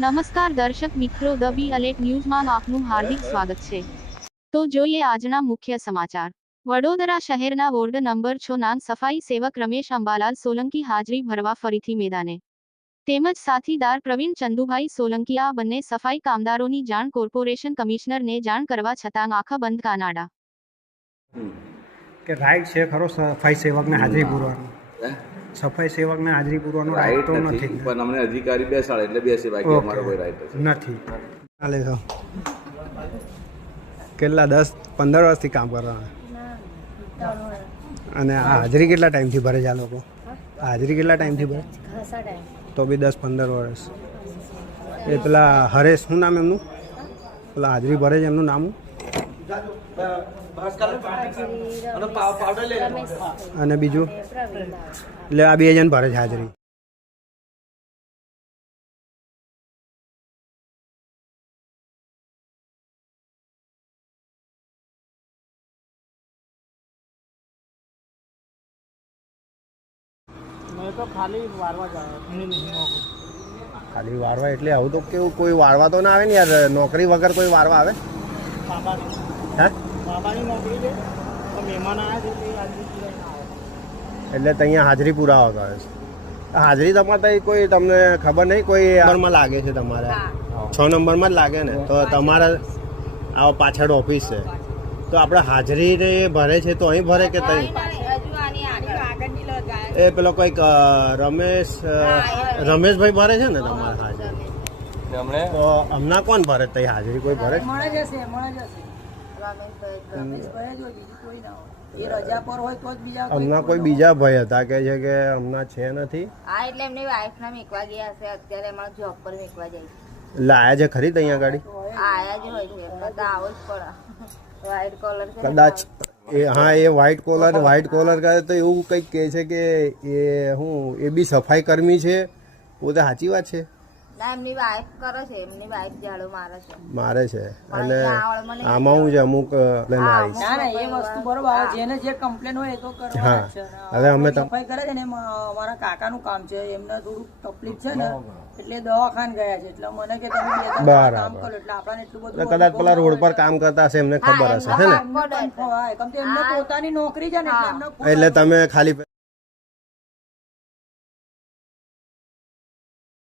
નમસ્કાર દર્શક મિત્રો, ધ બી અલેટ ન્યૂઝમાં આપનું હાર્દિક સ્વાગત છે। તો જોઈએ આજના મુખ્ય સમાચાર। વડોદરા શહેરના વોર્ડ નંબર 6 ના સફાઈ સેવક રમેશ અંબાલાલ સોલંકી હાજરી ભરવા ફરીથી મેદાને। તેમજ સાથીદાર પ્રવીણ ચંદુભાઈ સોલંકી આ બંને સફાઈ કામદારોની જાણ કોર્પોરેશન કમિશનરને જાણ કરવા છતાં આંખ બંધ કાનાડા। કે રાઈટ છે ખરો સફાઈ સેવકને હાજરી પૂરવાનો? સફાઈ સેવકને હાજરી પૂરવાનો રાઈટ તો નથી, પણ અમને અધિકારી બેસાડે એટલે બેસે, બાકી અમારો કોઈ રાઈટ નથી। ચાલે તો કેટલા 10-15 વર્ષથી કામ કરવાના, અને આ હાજરી કેટલા ટાઈમથી ભરે છે આ લોકો? હાજરી કેટલા ટાઈમથી ભરે? તો બી 10-15 વર્ષ। એ પેલા હરેશ, શું નામ એમનું? પેલા હાજરી ભરે છે એમનું નામ? અને બીજું એટલે આ 2 જણ ભરે છે હાજરી। ખાલી વારવા એટલે આવું તો કેવું, કોઈ વારવા તો ના આવે ને યાર, નોકરી વગર કોઈ વારવા આવે? એટલે ત્યાં હાજરી પુરાવા કરે છે। હાજરી તમારે ત્યાં કોઈ તમને ખબર નહીં, કોઈ નંબરમાં લાગે છે તમારે? 6 નંબરમાં જ લાગે ને? તો તમારે આ પાછળ ઓફિસ છે, તો આપણે હાજરી ભરે છે તો અહીં ભરે કે ત્યાં? એ પેલો કોઈક રમેશભાઈ ભરે છે ને તમારે હાજરી? તો હમણાં કોણ ભરે ત્યાં હાજરી? કોઈ ભરે? હમણાં કોઈ બીજા ભાઈ હતા કે છે કે હમણાં છે નથી? હા, એટલે એમની વાઈફ ના મેકવા ગયા હશે, અત્યારે એમાં જોબ પર મેકવા જાય છે। લાયા છે ખરી અહીંયા ગાડી? આયા જ હોય છે, બધા આવો જ પડે। વ્હાઈટ કોલર કદાચ હા, એ વ્હાઈટ કોલર કરે તો એવું કંઈક કહે છે કે એ એ બી સફાઈ કર્મી છે, પોતે સાચી વાત છે? ના, એમની વાઈફ કરે છે, એમની વાઈફ ઝાડુ મારે છે। અને આમાં હું છે અમુક ના એ વસ્તુ બરોબર, જેને જે કમ્પ્લેન હોય એ તો કરવાનું જ છે। હવે અમે સફાઈ કરે છે ને, અમારા કાકાનું કામ છે, એમને થોડું તકલીફ છે ને એટલે દવાખાને ગયા છે, એટલે મને કે તમે કામ કરો એટલે આપણને એટલું બધું કદાચ પેલા રોડ પર કામ કરતા હશે, એમને ખબર હશે, હે ને? એમને પોતાની નોકરી છે ને, એટલે એટલે તમે ખાલી